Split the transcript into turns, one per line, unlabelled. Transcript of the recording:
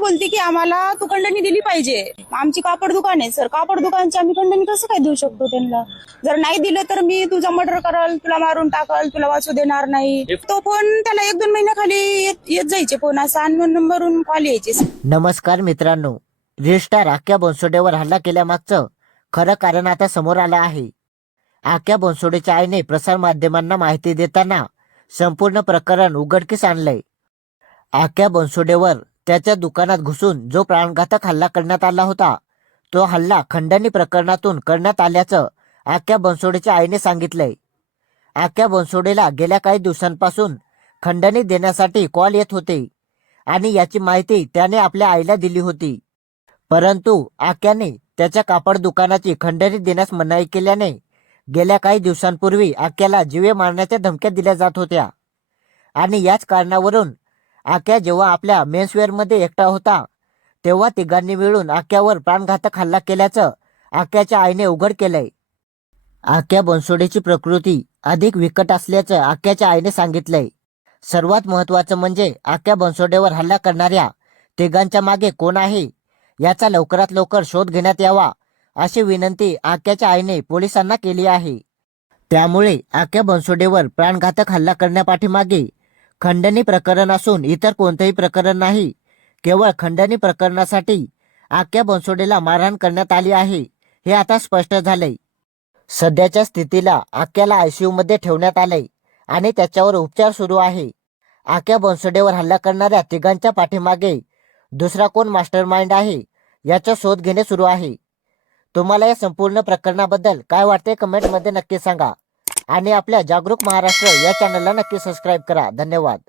बोलते की आम्हाला तू खंडणी दिली पाहिजे. आमची कापड दुकान आहे सर. कापड दुकानची आम्ही खंडणी कसं काय देऊ शकतो त्यांना? जर नाही दिलं तर मी तुझा मर्डर करल तुला मारून टाकल तुला वाचू देणार नाही. तो फोन त्याला एक दोन महिन्याखाली येत येत जायचे फोन. असा अननोन नंबरवरून कॉल यायचे.
नमस्कार मित्रांनो. रिस्टार आक्या बनसोडेवर हल्ला केल्यामागचं खरं कारण आता समोर आलं आहे. आक्या बनसोडेच्या आईने प्रसारमाध्यमांना माहिती देताना संपूर्ण प्रकरण उघडकीस आणलंय. आक्या बनसोडेवर त्याच्या दुकानात घुसून जो प्राणघातक हल्ला करण्यात आला होता तो हल्ला खंडणी प्रकरणातून करण्यात आल्याचं आक्या बनसोडेच्या आईने सांगितलंय. आक्या बनसोडेला गेल्या काही दिवसांपासून खंडणी देण्यासाठी कॉल येत होते आणि याची माहिती त्याने आपल्या आईला दिली होती. परंतु आक्याने त्याच्या कापड दुकानाची खंडणी देण्यास मनाई केल्याने गेल्या काही दिवसांपूर्वी आक्याला जीवे मारण्याच्या धमक्या दिल्या जात होत्या. आणि याच कारणावरून आक्या जेव्हा आपल्या मेन्सवेअरमध्ये एकटा होता तेव्हा तिघांनी मिळून आक्यावर प्राणघातक हल्ला केल्याचं आक्याच्या आईने उघड केलंय. आक्या बनसोडेची प्रकृती अधिक विकट असल्याचं आक्याच्या आईने सांगितलंय. सर्वात महत्वाचं म्हणजे आक्या बनसोडेवर हल्ला करणाऱ्या तिघांच्या मागे कोण आहे याचा लवकरात लवकर शोध घेण्यात यावा अशी विनंती आक्याच्या आईने पोलिसांना केली आहे. त्यामुळे आक्या बनसोडेवर प्राणघातक हल्ला करण्यापाठीमागे खंडणी प्रकरण असून इतर कोणतेही प्रकरण नाही. केवळ खंडणी प्रकरणासाठी आख्या बनसोडेला मारहाण करण्यात आली आहे हे आता स्पष्ट झालंय सध्याच्या स्थितीला आक्याला आयसीयू मध्ये ठेवण्यात आलंय आणि त्याच्यावर उपचार सुरू आहे. आक्या बनसोडेवर हल्ला करणाऱ्या तिघांच्या पाठीमागे दुसरा कोण मास्टर माइंड आहे याचा शोध घेणे सुरू आहे. तुम्हाला या संपूर्ण प्रकरणाबद्दल काय वाटते कमेंटमध्ये नक्की सांगा. आणि आपल्या जागरूक महाराष्ट्र या चॅनलला नक्की सबस्क्राईब करा. धन्यवाद.